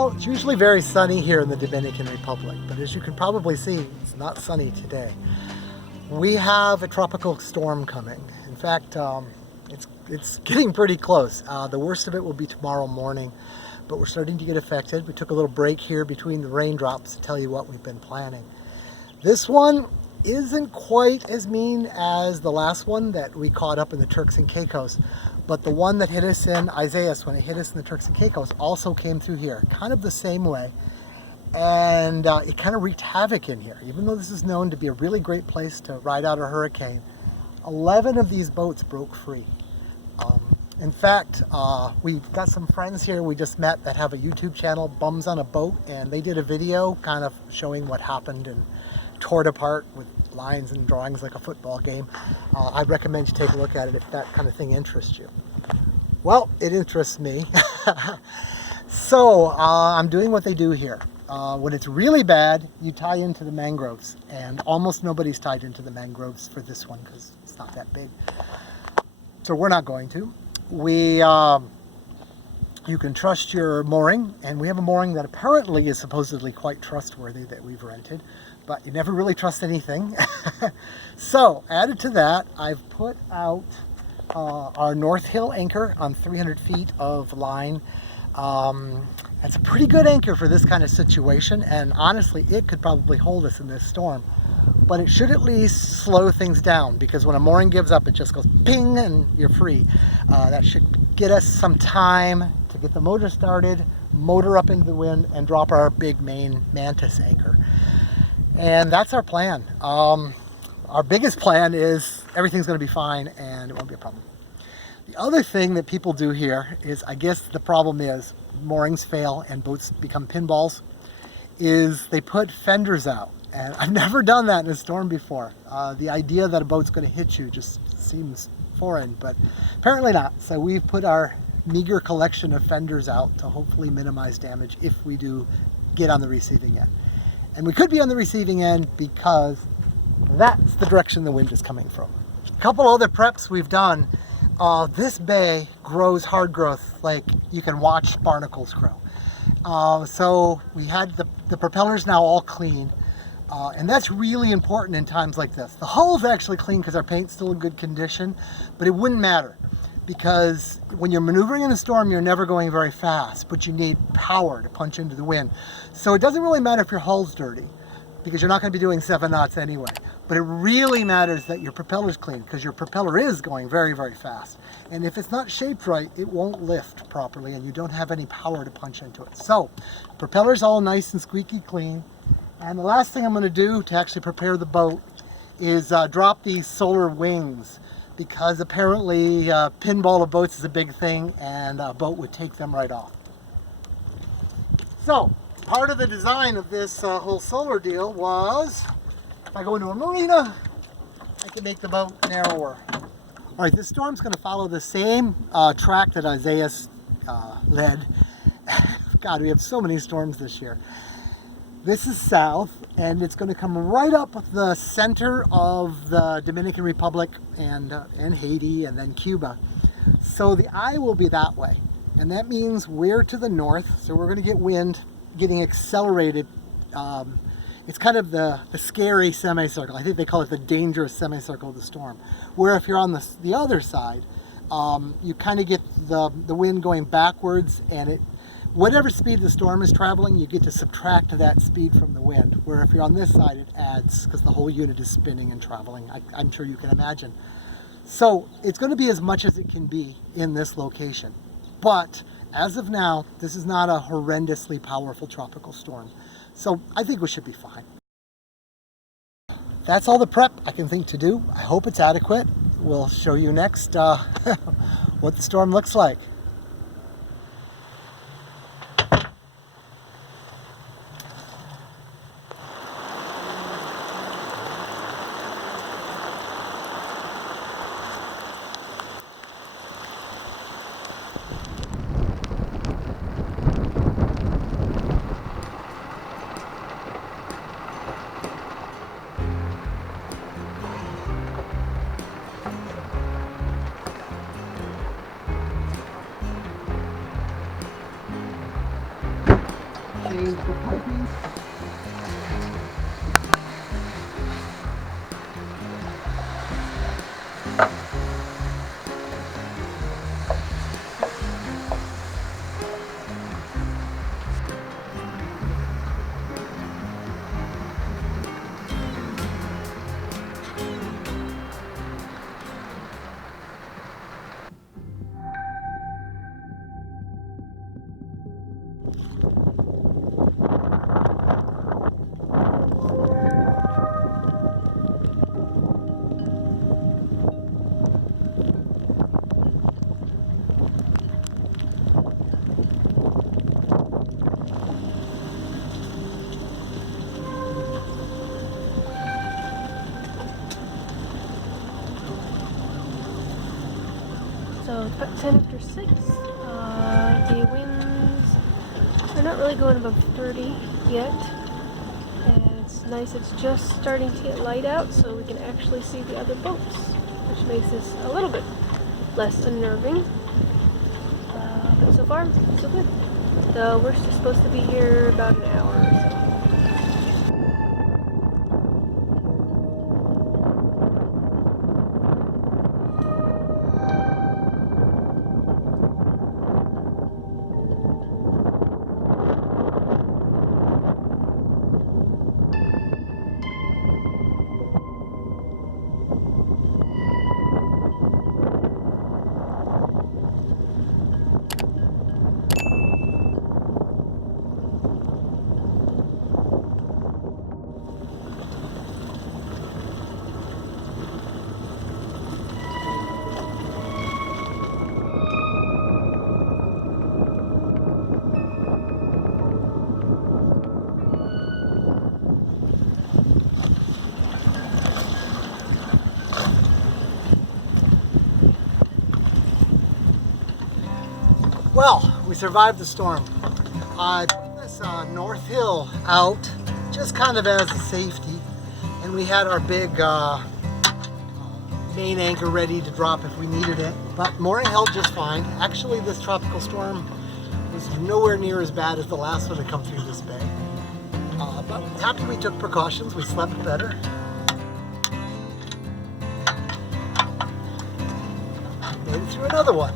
Well, it's usually very sunny here in the Dominican Republic, but as you can probably see, it's not sunny today. We have a tropical storm coming. In fact, it's getting pretty close. The worst of it will be tomorrow morning, but we're starting to get affected. We took a little break here between the raindrops to tell you what we've been planning. This one isn't quite as mean as the last one that we caught up in the Turks and Caicos, but the one that hit us in Isaias, when it hit us in the Turks and Caicos, also came through here, kind of the same way. And it kind of wreaked havoc in here. Even though this is known to be a really great place to ride out a hurricane, 11 of these boats broke free. In fact, we've got some friends here we just met that have a YouTube channel, Bums on a Boat, and they did a video kind of showing what happened and tore it apart with lines and drawings like a football game. I'd recommend you take a look at it if that kind of thing interests you. Well, it interests me. So I'm doing what they do here. When it's really bad, you tie into the mangroves, and almost nobody's tied into the mangroves for this one because it's not that big. So we're not going to. You can trust your mooring, and we have a mooring that apparently is supposedly quite trustworthy that we've rented, but you never really trust anything. So added to that, I've put out our North Hill anchor on 300 feet of line. That's a pretty good anchor for this kind of situation, and honestly it could probably hold us in this storm, but it should at least slow things down, because when a mooring gives up it just goes ping and you're free. That should get us some time to get the motor started, motor up into the wind, and drop our big main mantis anchor. And that's our plan. Our biggest plan is everything's going to be fine and it won't be a problem. The other thing that people do here is, I guess the problem is moorings fail and boats become pinballs, is they put fenders out. And I've never done that in a storm before. The idea that a boat's going to hit you just seems foreign, but apparently not. So we've put our meager collection of fenders out to hopefully minimize damage if we do get on the receiving end. And we could be on the receiving end because that's the direction the wind is coming from. A couple other preps we've done. This bay grows hard growth like you can watch barnacles grow. So we had the propellers now all clean. And that's really important in times like this. The hull's actually clean because our paint's still in good condition, but it wouldn't matter because when you're maneuvering in a storm, you're never going very fast, but you need power to punch into the wind. So it doesn't really matter if your hull's dirty because you're not going to be doing 7 knots anyway. But it really matters that your propeller's clean because your propeller is going very, very fast. And if it's not shaped right, it won't lift properly and you don't have any power to punch into it. So propeller's all nice and squeaky clean. And the last thing I'm going to do to actually prepare the boat is drop these solar wings, because apparently pinball of boats is a big thing and a boat would take them right off. So part of the design of this whole solar deal was, if I go into a marina, I can make the boat narrower. All right, this storm's going to follow the same track that Isaias led. God, we have so many storms this year. This is south, and it's going to come right up the center of the Dominican Republic and Haiti and then Cuba. So the eye will be that way, and that means we're to the north, so we're going to get wind getting accelerated. It's kind of the scary semicircle. I think they call it the dangerous semicircle of the storm, where if you're on the other side, you kind of get the wind going backwards, and whatever speed the storm is traveling, you get to subtract that speed from the wind, where if you're on this side, it adds because the whole unit is spinning and traveling. I'm sure you can imagine. So it's going to be as much as it can be in this location. But as of now, this is not a horrendously powerful tropical storm. So I think we should be fine. That's all the prep I can think to do. I hope it's adequate. We'll show you next what the storm looks like. is the piping. So it's about 10 after 6. The winds are not really going above 30 yet. And it's nice, it's just starting to get light out so we can actually see the other boats, which makes this a little bit less unnerving. But so far, so good. So we're just supposed to be here about an hour or so. Well, we survived the storm. I put this North Hill out just kind of as a safety, and we had our big main anchor ready to drop if we needed it. But mooring held just fine. Actually, this tropical storm was nowhere near as bad as the last one to come through this bay. But happy we took precautions. We slept better. Made it through another one.